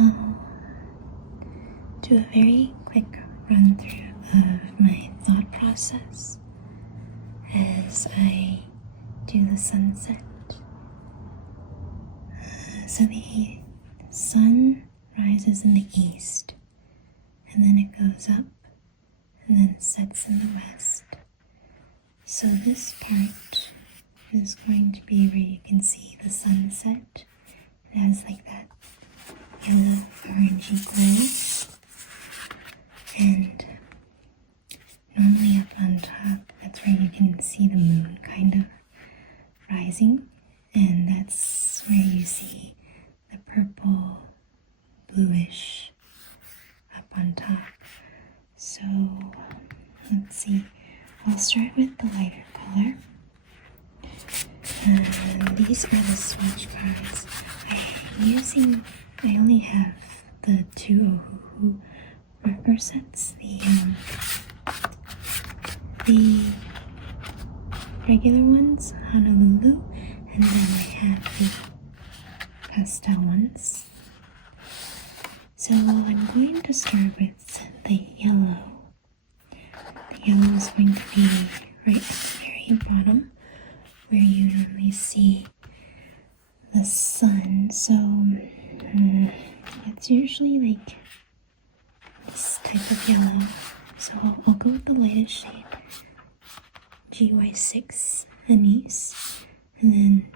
I'll do a very quick run through of my thought process as I do the sunset. So the sun rises in the east, and then it goes up, and then it sets in the west. So this part is going to be where you can see the sunset. It has like that yellow orangey glow, and normally up on top, that's where you can see the moon kind of rising, and that's where you see the purple bluish up on top. So let's see, I'll start with the lighter color. And these are the swatch cards. I only have the two Ohuhu marker sets, the regular ones, Honolulu, and then I have the pastel ones. So I'm going to start with the yellow. The yellow is going to be right at the very bottom, where you normally see the sun. So it's usually like this type of yellow. So I'll go with the lightest shade, GY6 anise, and then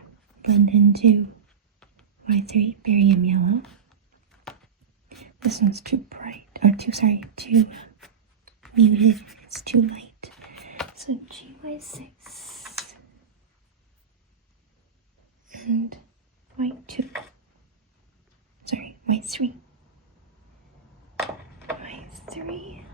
blend into Y3 barium yellow. This one's too bright, or too muted. It's too light. So GY6 and Y2. Sorry, Y3. Y3.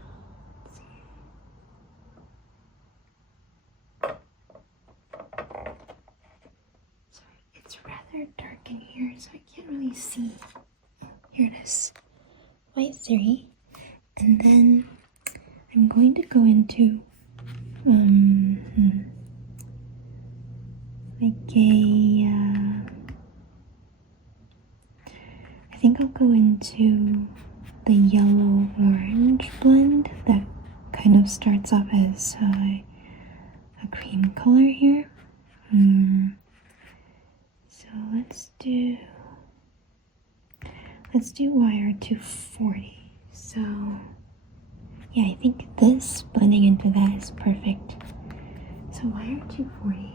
Sorry, it's rather dark in here, so I can't really see. Here it is. Y3, and then I'm going to go into I think I'll go into the yellow orange blend that kind of starts off as a cream color here. So let's do YR240. So yeah, I think this blending into that is perfect. So YR240.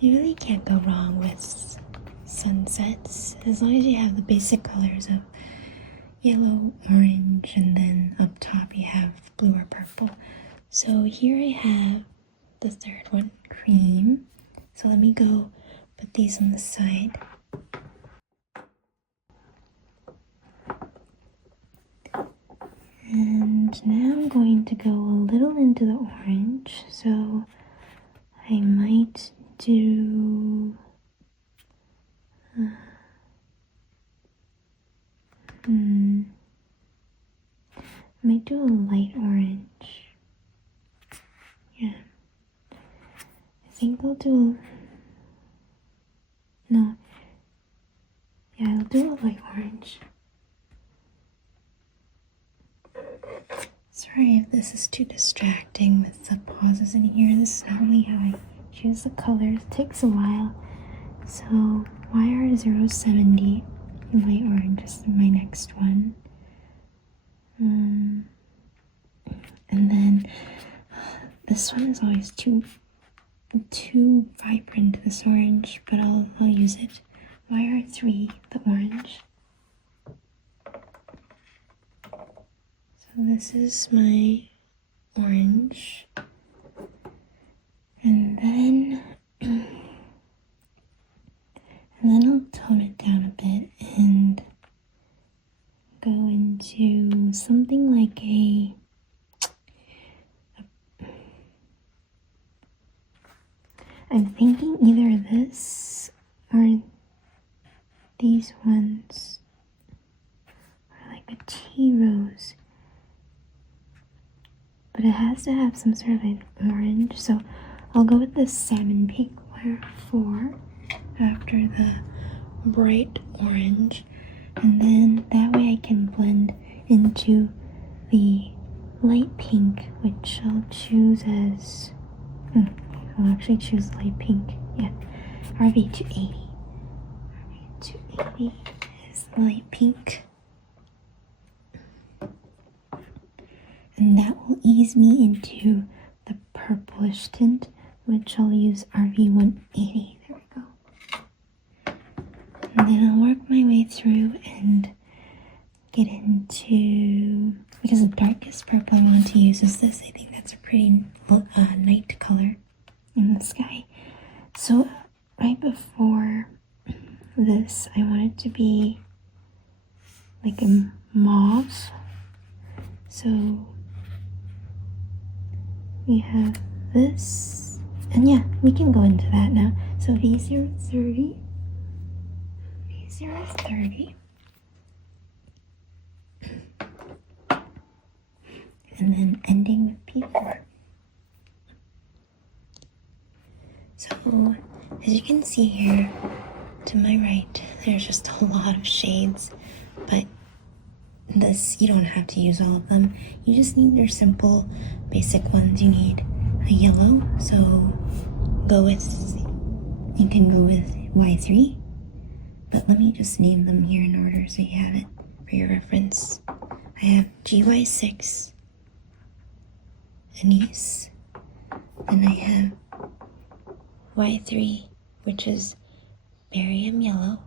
You really can't go wrong with sunsets as long as you have the basic colors of yellow, orange, and then up top you have blue or purple. So here I have the third one, cream. So let me go put these on the side. And now I'm going to go a little into the orange, so I might do a light orange. Yeah, I think I'll do I'll do a light orange. Sorry if this is too distracting with the pauses in here. This is not really how I choose the colors. It takes a while. So YR070, light orange is my next one. And then this one is always too vibrant, this orange, but I'll use it. YR3, the orange. So this is my orange, and then I'll tone it down a bit and go into something like I'm thinking either this or these ones are like a tea rose, but it has to have some sort of an orange, so I'll go with the salmon pink, YR4, after the bright orange, and then that way I can blend into the light pink, which I'll choose as I'll actually choose light pink. Yeah, RV280. RV280 is light pink, and that will ease me into the purplish tint, which I'll use RV180. There we go. And then I'll work my way through and get into, because the darkest purple I want to use is this. I think that's a pretty night color in the sky. So right before this, I want it to be like a mauve. So we have this, and yeah, we can go into that now. So V030, and then ending with P4. So as you can see here to my right, there's just a lot of shades, but this, you don't have to use all of them. You just need their simple basic ones. You need a yellow, so you can go with Y3, but let me just name them here in order so you have it for your reference. I have GY6, anise, then I have Y3, which is barium yellow,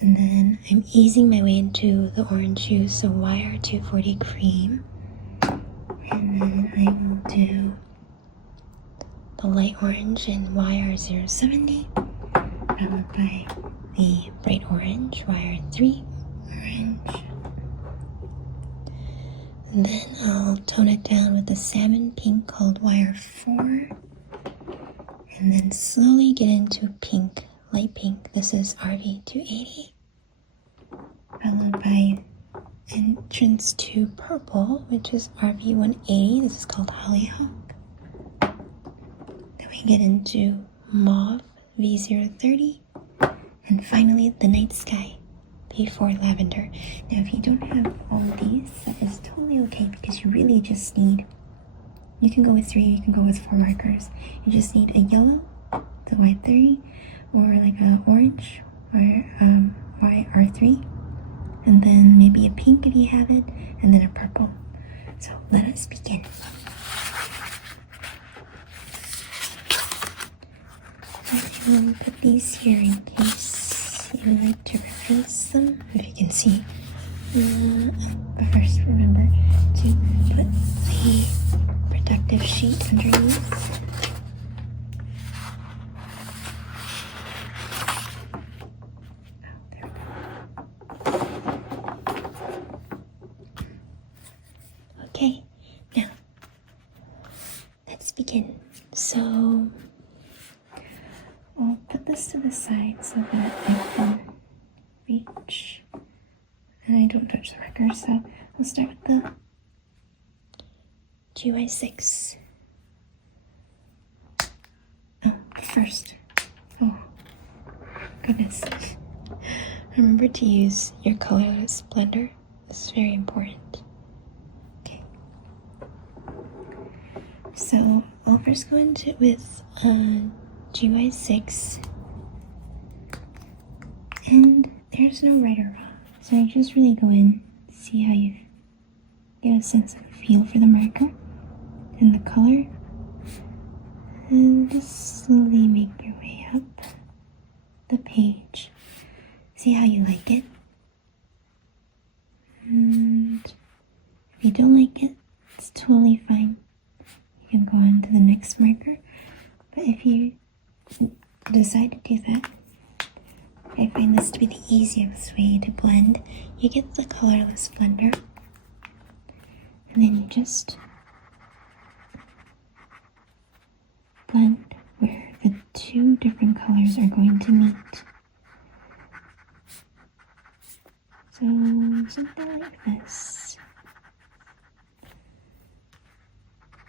and then I'm easing my way into the orange hues, so YR240 cream, and then I will do the light orange in YR070, followed by the bright orange, YR3 orange. And then I'll tone it down with the salmon pink called YR4, and then slowly get into pink, light pink. This is RV280, followed by entrance to purple, which is RV180. This is called Hollyhock. Then we get into mauve, V030, and finally the night sky, P4 lavender. Now if you don't have all of these, that is totally okay, because you really just need, you can go with 3, you can go with 4 markers. You just need a yellow, the Y3, or like a orange, or YR3, and then maybe a pink if you have it, and then a purple. So let us begin. I will put these here in case you like to reference them, if you can see. But first remember to put the protective sheet underneath. Okay, now let's begin. So I'll put this to the side so that I can reach and I don't touch the marker. So I'll start with the GY6. Oh, first. Oh, goodness. Remember to use your colorless blender. This is very important. Okay. So I'll first go into it with GY6, and there's no right or wrong. So I just really go in, see how you get a sense of feel for the marker and the color, and just slowly make your way up the page. See how you like it. And if you don't like it, it's totally fine. You can go on to the next marker. But if you decide to do that, I find this to be the easiest way to blend. You get the colorless blender, and then you just blend where the two different colors are going to meet. So something like this.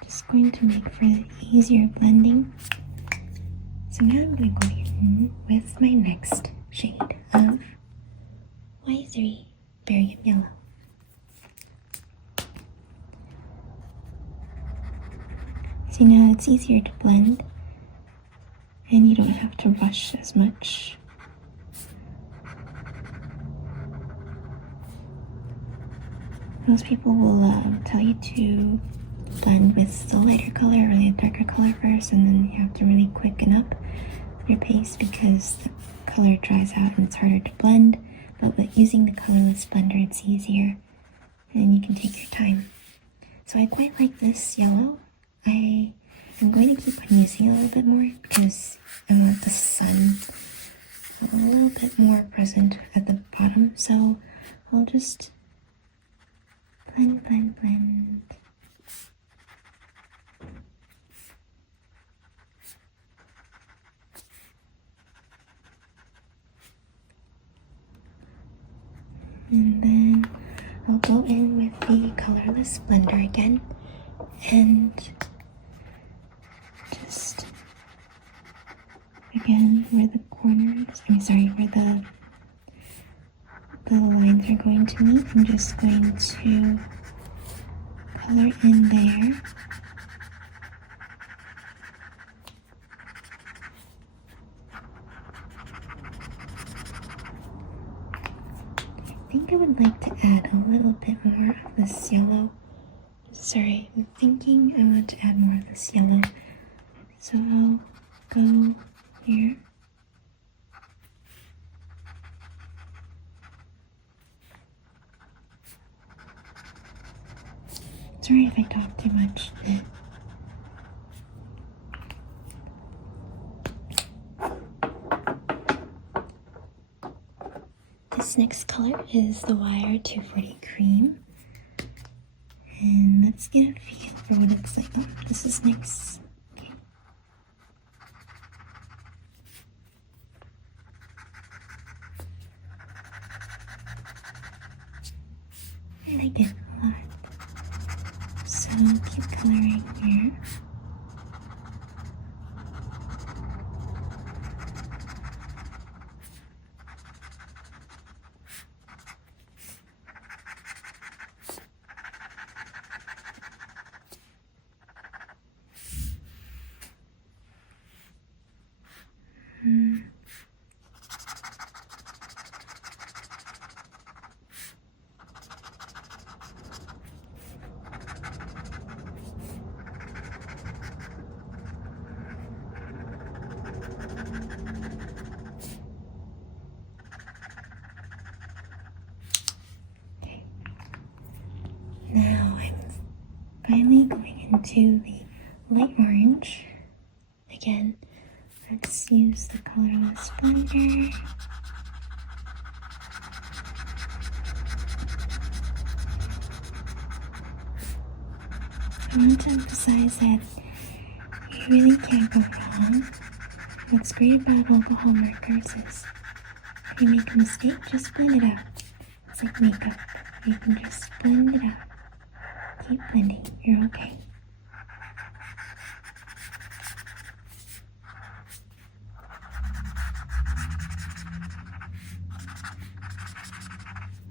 Just going to make for the easier blending. So So now I'm going to go in with my next shade of Y3 Berry Yellow. See, now it's easier to blend and you don't have to rush as much. Most people will tell you to blend with the lighter color or the darker color first, and then you have to really quicken up your pace because the color dries out and it's harder to blend. But with using the colorless blender, it's easier and you can take your time. So I quite like this yellow. I'm going to keep on using it a little bit more because I want the sun a little bit more present at the bottom. So I'll just blend, blend, blend. And then I'll go in with the colorless blender again and just again where the corners, where the lines are going to meet, I'm just going to color in there. I think I would like to add a little bit more of this yellow. Sorry, I'm thinking I want to add more of this yellow. So I'll go here. Sorry if I talk too much. This next color is the Wire 240 Cream. And let's get a feel for what it's like. Oh, this is nice. Okay. I like it a lot. So I'll keep coloring here. Now I'm finally going into the light orange. Again, let's use the colorless blender. I want to emphasize that you really can't go wrong. What's great about alcohol markers is if you make a mistake, just blend it out. It's like makeup. You can just blend it out. Keep blending. You're okay.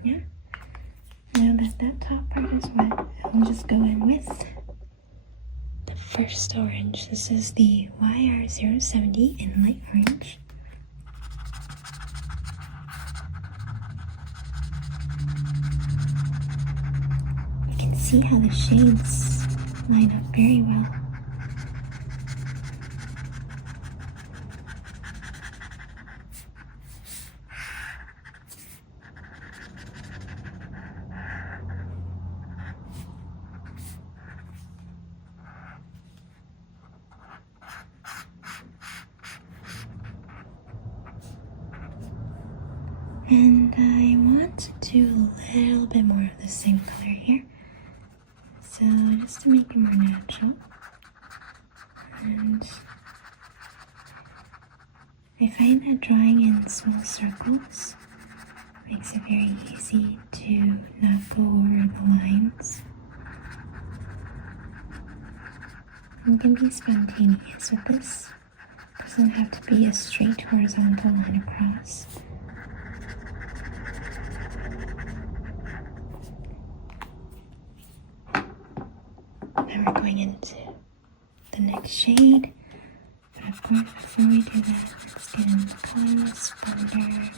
Yeah. Now that that top part is wet, I'll just go in with the first orange. This is the YR070 in light orange. You can see how the shades line up very well. And I want to do a little bit more of the same color here. So just to make it more natural. And I find that drawing in small circles makes it very easy to not go over the lines. And you can be spontaneous with this. doesn't have to be a straight horizontal line across. Now we're going into the next shade. But of course, before we do that, let's get into the colorless splendor.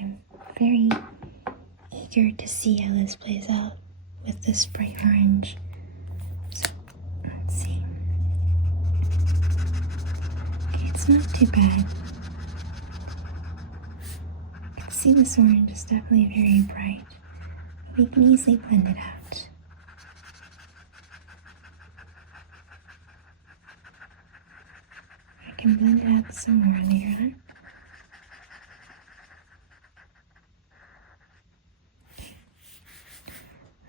I'm very eager to see how this plays out with this bright orange. So, let's see. Okay, it's not too bad. I can see this orange is definitely very bright, but we can easily blend it out. I can blend it out some more later on.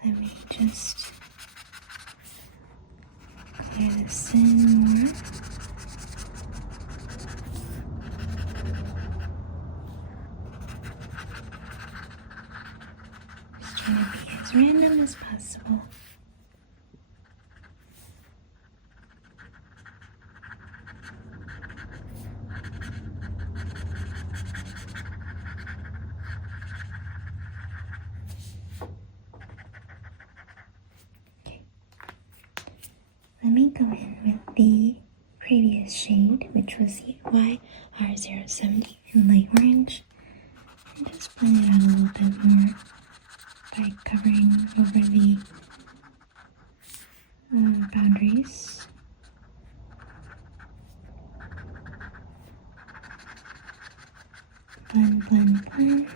Let me just clear this in more. Just trying to be as random as possible. Let me go in with the previous shade, which was the YR070 in light orange, and just blend it out a little bit more by covering over the boundaries. Blend, blend, blend.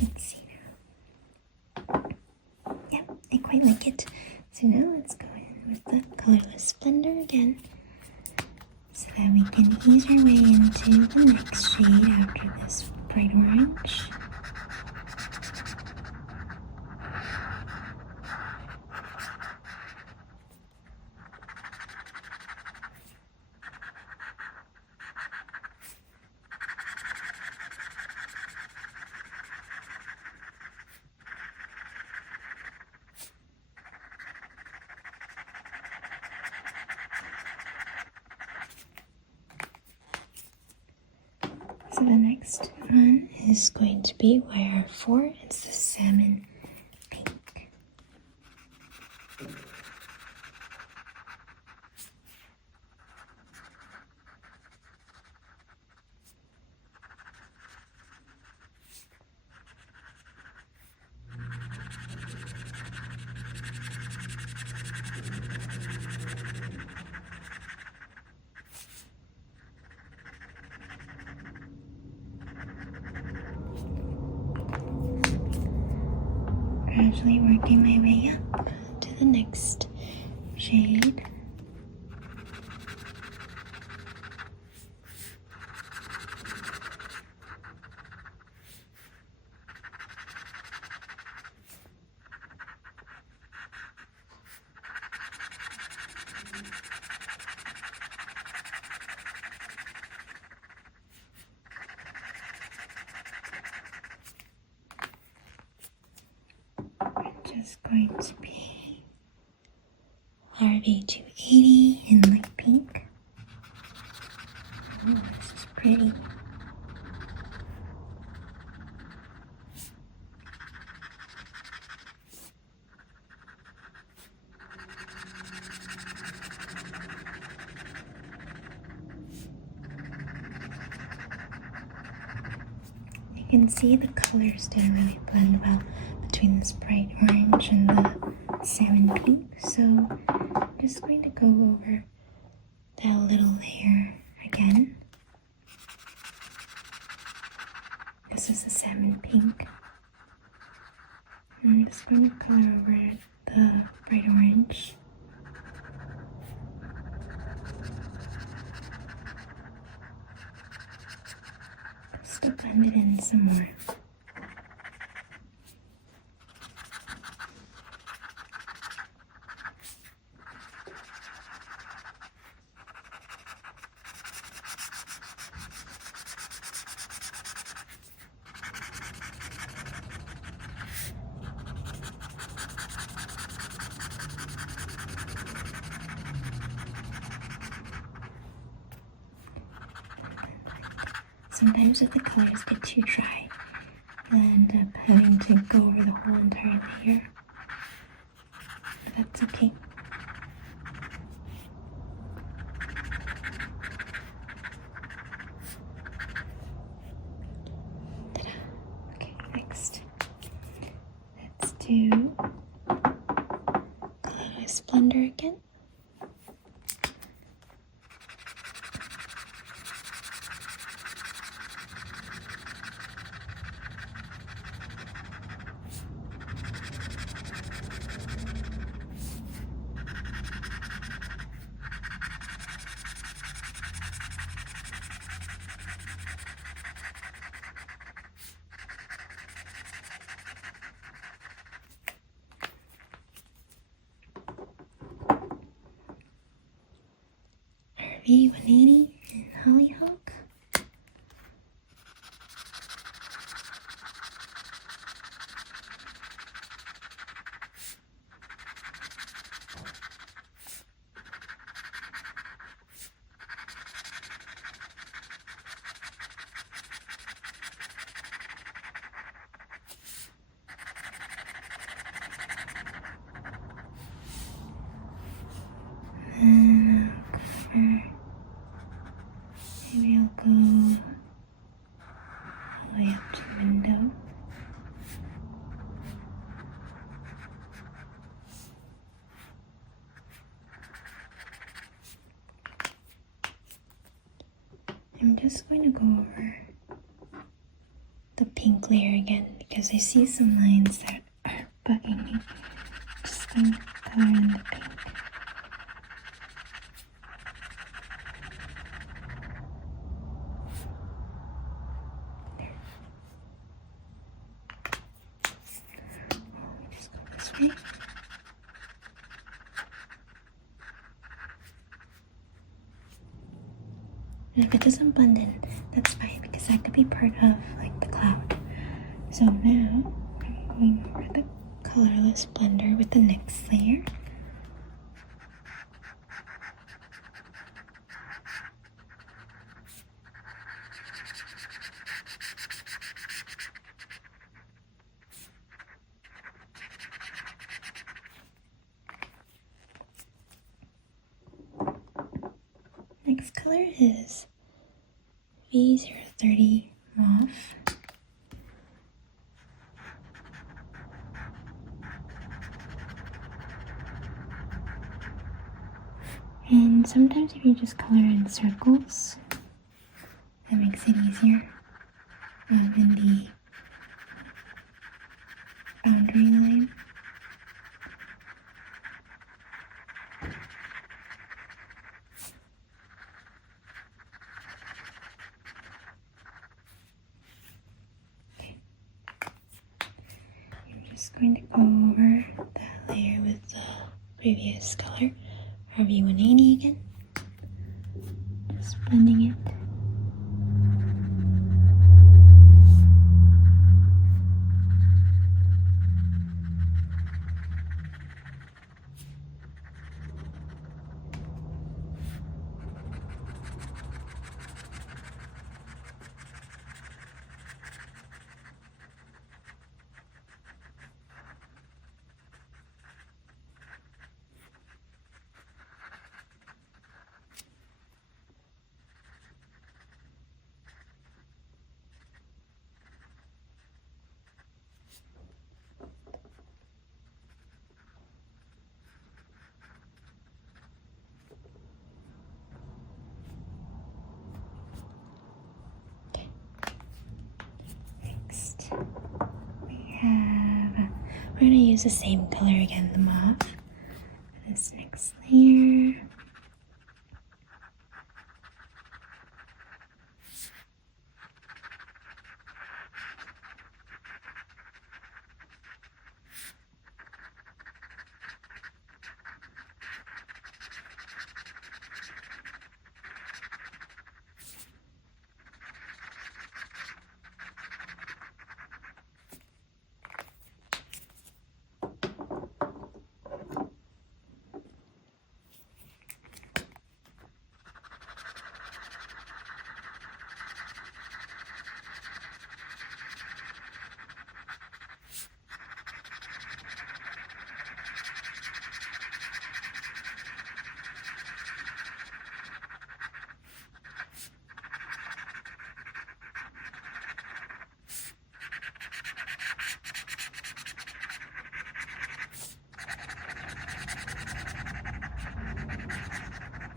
Let's see now. Yep, I quite like it. So now let's go in with the colorless splendor again, so that we can ease our way into the next shade after this bright orange. So the next one is going to be YR4. It's the salmon pink. Gradually working my way up to the next shade. Just going to be RV280 in light pink. Oh, this is pretty. You can see the colors didn't really blend well between this bright orange and the salmon pink, so I'm just going to go over that little layer again. This is the salmon pink. I'm just going to color over the a bright orange. Still blend it in some more. Sometimes if the colors get too dry, I end up having to go over the whole entire layer, but that's okay. Ta-da. Okay, next, let's do colorless splendor again. RV180 and Hollyhock. And I'll cover. Maybe I'll go all the way up to the window. I'm just going to go over the pink layer again because I see some lines that are bugging me. Just going to color in the pink. Just go this way. And if it doesn't blend in, that's fine because that could be part of like the cloud. So now I'm going over the colorless blender with the next layer. Next color is V030 Mauve. And sometimes if you just color in circles, that makes it easier in the boundary line. I'm just going to go over that layer with the previous color, RV180 again. Just blending it. We're going to use the same color again, the mauve, for this next layer.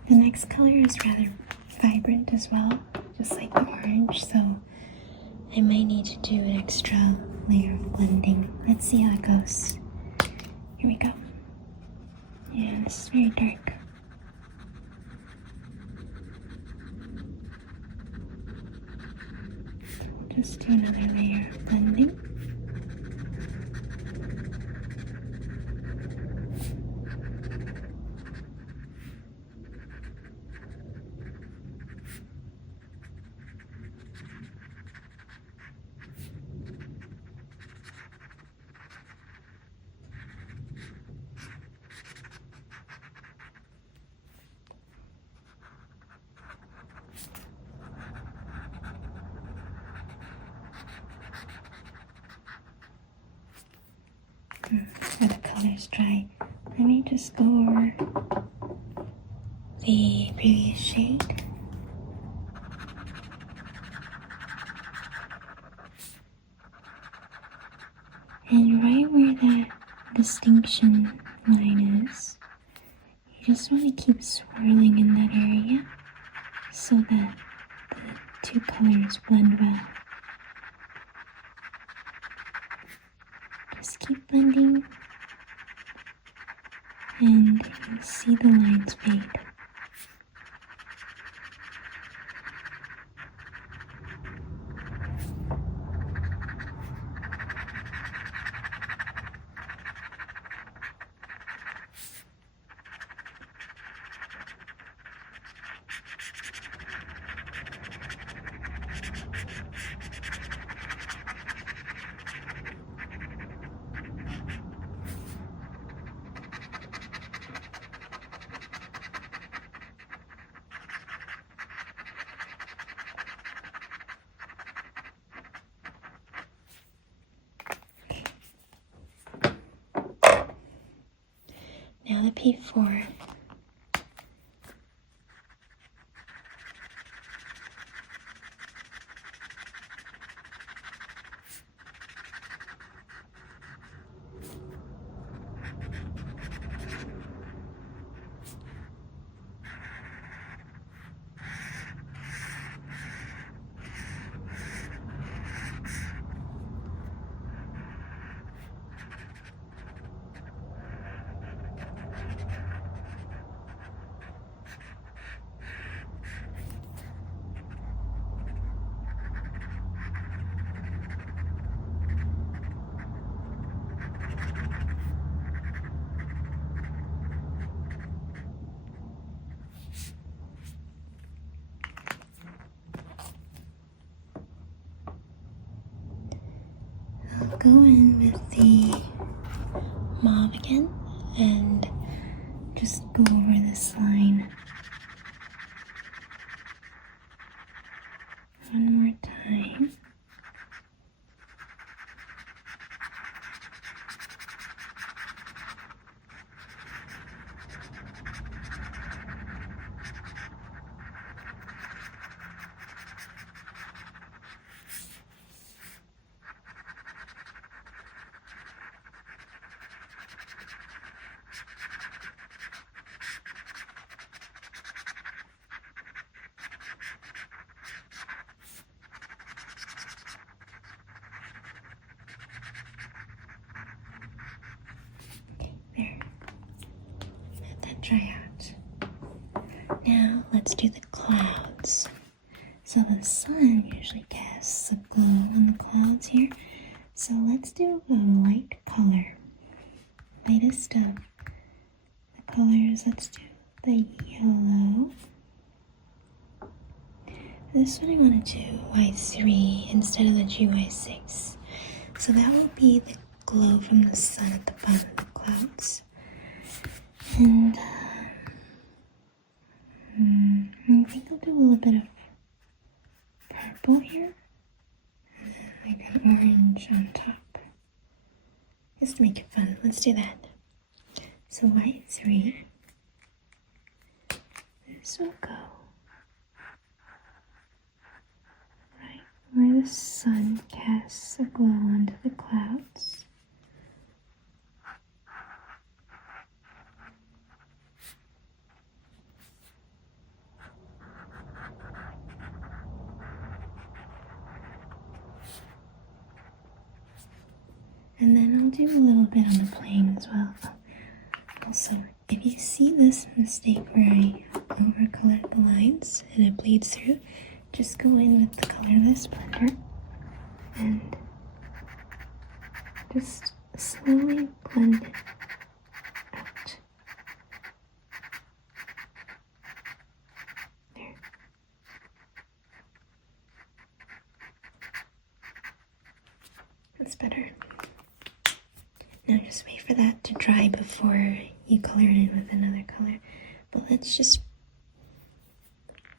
The next color is rather vibrant as well, just like the orange, so I might need to do an extra layer of blending. Let's see how it goes. Here we go. Yeah, this is very dark. I'll just do another layer of blending. Before the colors dry, let me just go over the previous shade. And right where that distinction line is, you just want to keep swirling in that area so that the two colors blend well. Just keep blending and you'll see the lines fade. Now the P4. I'll go in with the mauve again and just go over this line one more time. dry out. Now let's do the clouds. So the sun usually casts a glow on the clouds here. So let's do a light color. Lightest of the colors, let's do the yellow. This one I want to do Y3 instead of the GY6. So that will be the glow from the sun at the bottom of the clouds. And I think I'll do a little bit of purple here. And then like an orange on top. Just to make it fun. Let's do that. So Y3. This will go right where the sun casts a glow onto the clouds. And then I'll do a little bit on the plane as well. Also, if you see this mistake where I overcolored the lines and it bleeds through, just go in with the colorless blender and just slowly blend it out. There. That's better. Now just wait for that to dry before you color it in with another color. But let's just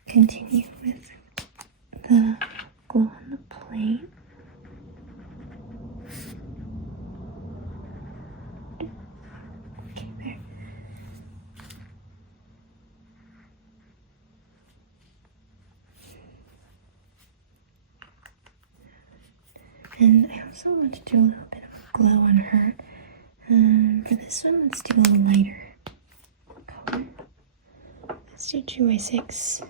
continue with the glow on the plate. Okay, there. And I also want to do a little bit of a glow on her. For this one, let's do a lighter color. Let's do 2x6. I'm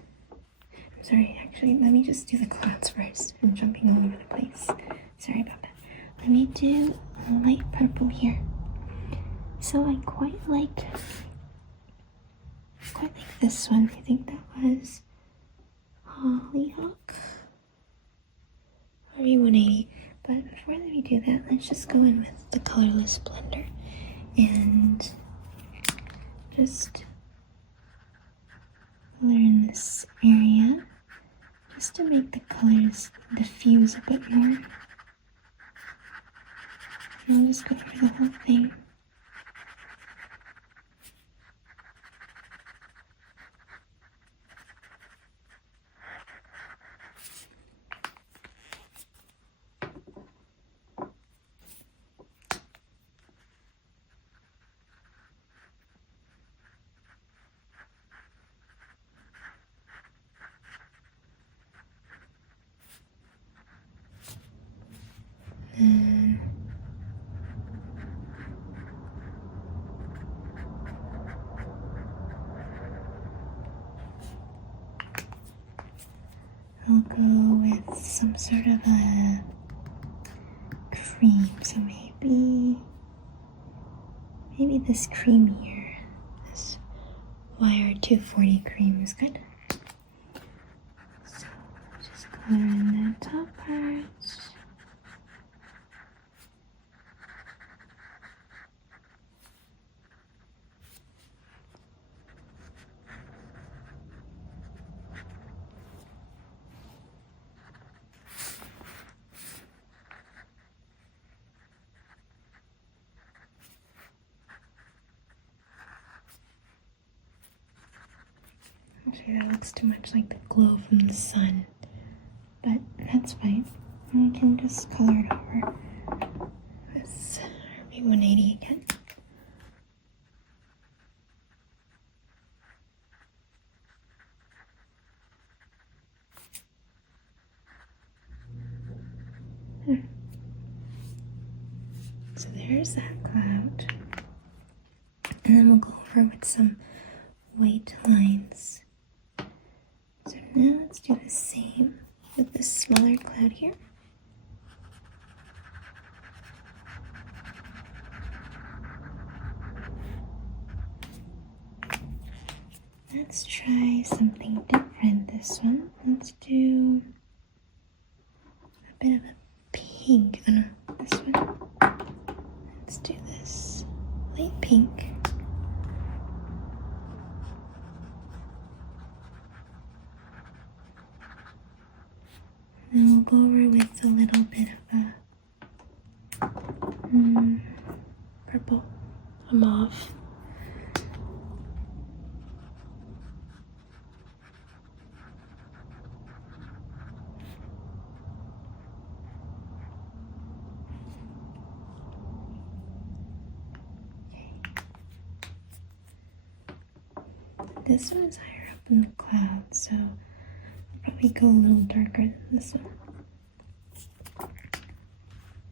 sorry, actually, let me just do the clouds first. I'm jumping all over the place. Sorry about that. Let me do a light purple here. So I quite like this one. I think that was Hollyhock or E180. But before we do that, let's just go in with the colorless blender and just color in this area just to make the colors diffuse a bit more. And I'll just go over the whole thing. I'll go with some sort of a cream, so maybe this cream here, this wire 240 cream is good. So just color in the top part. Actually, that looks too much like the glow from the sun, but that's fine. I can just color it over with RB180 again. So there's that cloud. And then we'll go over with some white lines. So now let's do the same with this smaller cloud here. let's try something different this one. Let's do a bit of a pink. Oh no, this one. Let's do this light pink. And we'll go over with a little bit of a purple, a mauve. This one is higher up in the clouds, so I'll probably go a little darker than this one.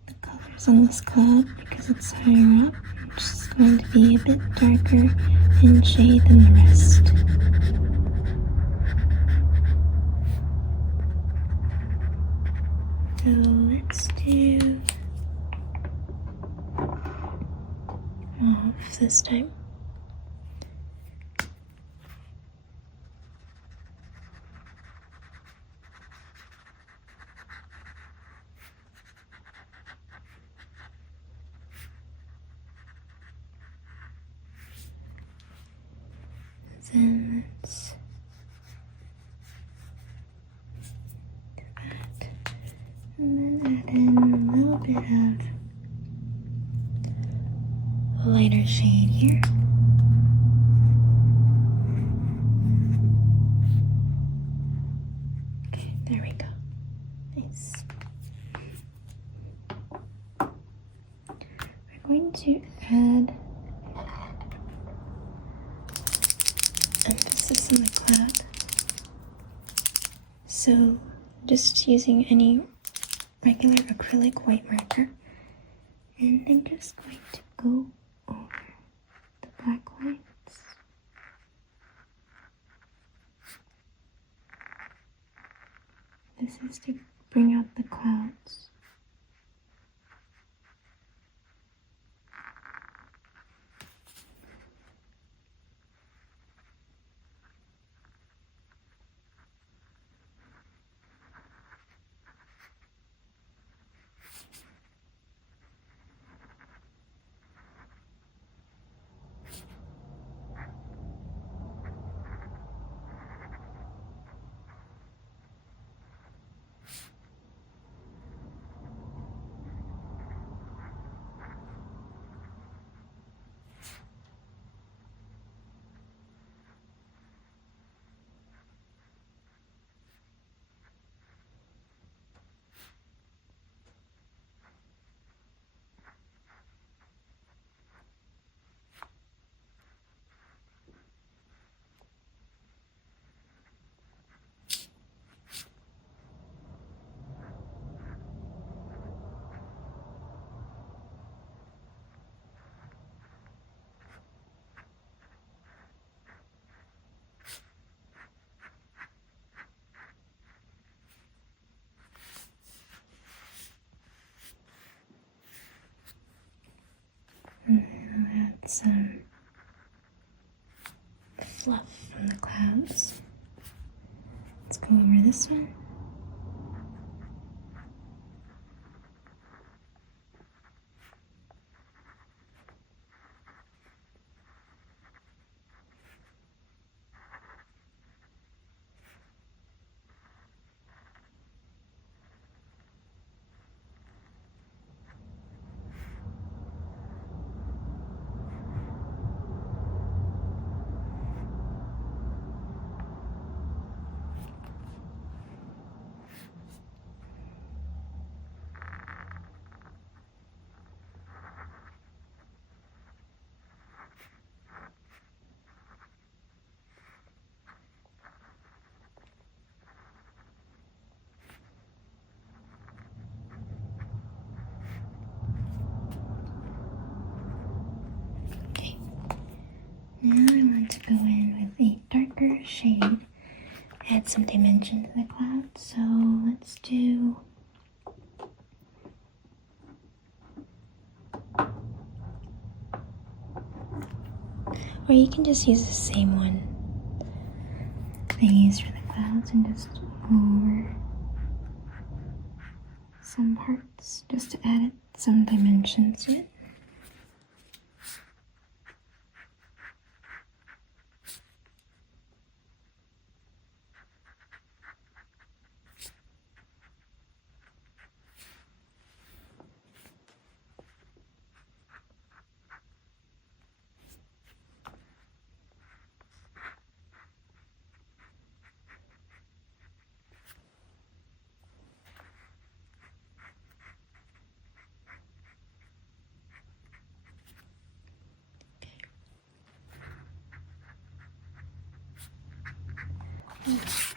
The colors on this cloud, because it's higher up, it's just going to be a bit darker in shade than the rest. So let's do mauve this time. Then let's do that. And then add in a little bit of lighter shade here. Okay, there we go. Nice. We're going to add emphasis in the cloud. So just using any regular acrylic white marker, and I'm just going to go over the black lines. This is to bring out the clouds. And then I'll add some fluff from the clouds. Let's go over this one. Now I want to go in with a darker shade, add some dimension to the cloud. So let's do or you can just use the same one thingies for the clouds and just go over some parts just to add some dimension to it.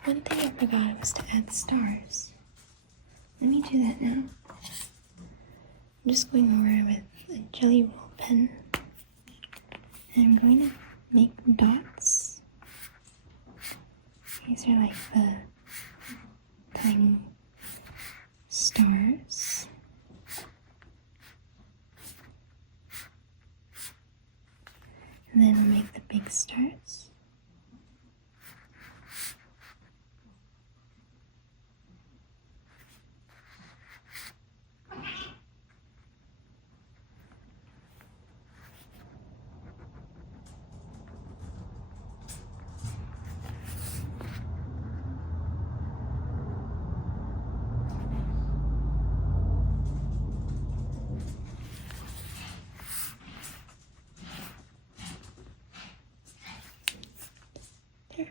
One thing I forgot was to add stars. Let me do that now. I'm just going over with a jelly roll pen. And I'm going to make dots. These are like the tiny stars. And then we'll make the big stars. There.